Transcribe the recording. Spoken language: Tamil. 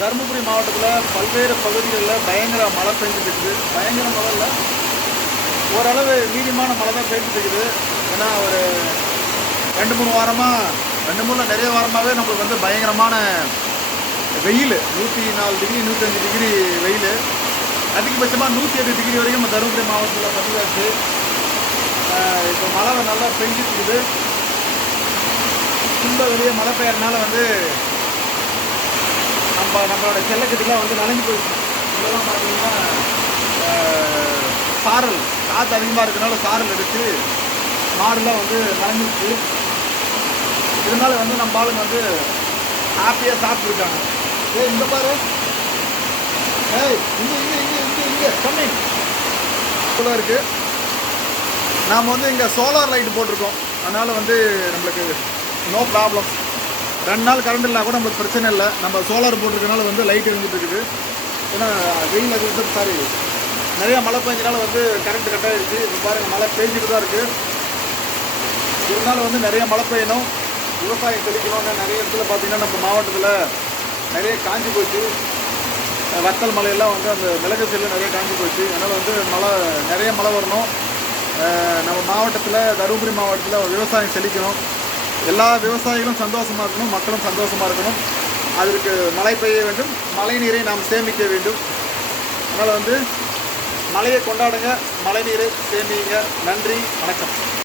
தருமபுரி மாவட்டத்தில் பல்வேறு பகுதிகளில் பயங்கர மழை பெஞ்சிட்டு இருக்குது பயங்கர மழை இல்லை. ஓரளவு மீடியமான மழை தான் பெஞ்சிட்டு இருக்குது ஏன்னா ஒரு ரெண்டு மூணு வாரமாக ரெண்டு மூணு நிறைய வாரமாகவே நம்மளுக்கு வந்து பயங்கரமான வெயில். நூற்றி நாலு டிகிரி நூற்றஞ்சு டிகிரி வெயில். அதிகபட்சமாக நூற்றி எட்டு டிகிரி வரைக்கும் நம்ம தருமபுரி மாவட்டத்தில் பதிவாச்சு. இப்போ மழை நல்லா பெஞ்சிட்டு இருக்குது ரொம்ப வெளியே மழை பெய்யறதுனால வந்து நம்ம நம்மளோட செல்லக்கட்டிலாம் வந்து நனைஞ்சு போயிடுச்சு. இதெல்லாம் பார்த்தீங்கன்னா சாரல் காற்று அதிகமாக இருக்கிறனால சாரல் எடுத்து மாடுலாம் வந்து நனைஞ்சிருச்சு. இதனால் வந்து நம்ம ஆளுங்க வந்து ஹாப்பியாக சாப்பிட்ருக்காங்க ஏய் இந்த பாரு. ஏய் இங்கே இங்கே இங்கே இங்கே இங்கே. கம்மி இவ்வளோ இருக்குது நாம் வந்து இங்கே சோலார் லைட் போட்டிருக்கோம். அதனால் வந்து நம்மளுக்கு நோ ப்ராப்ளம் ரெண்டு நாள் கரண்ட் இல்லைனா கூட நம்மளுக்கு பிரச்சனை இல்லை. நம்ம சோலார் போட்டிருக்கனால வந்து லைட் இருந்துட்டு இருக்குது ஏன்னா வெயில் அது சாரி நிறையா மழை பெஞ்சனால வந்து கரண்ட் கட் ஆகிடுச்சு இப்போ பாருங்கள் மழை பெஞ்சிட்டு தான் இருக்குது இருந்தாலும் வந்து நிறைய மழை பெய்யணும். விவசாயம் செழிக்கணும்னு நிறைய இடத்துல பார்த்தீங்கன்னா நம்ம மாவட்டத்தில் நிறைய காஞ்சி போச்சு. வத்தல் மலையெல்லாம் வந்து அந்த மிளகு செல்லு நிறைய காஞ்சி போச்சு. அதனால் வந்து மழை நிறைய மழை வரணும். நம்ம மாவட்டத்தில் தருமபுரி மாவட்டத்தில் விவசாயம் செழிக்கணும் எல்லா விவசாயிகளும் சந்தோஷமாக இருக்கணும் மக்களும் சந்தோஷமாக இருக்கணும். அதற்கு மழை பெய்ய வேண்டும். மழை நீரை நாம் சேமிக்க வேண்டும். அதனால் வந்து மழையை கொண்டாடுங்க. மழை நீரை சேமிங்க. நன்றி. வணக்கம்.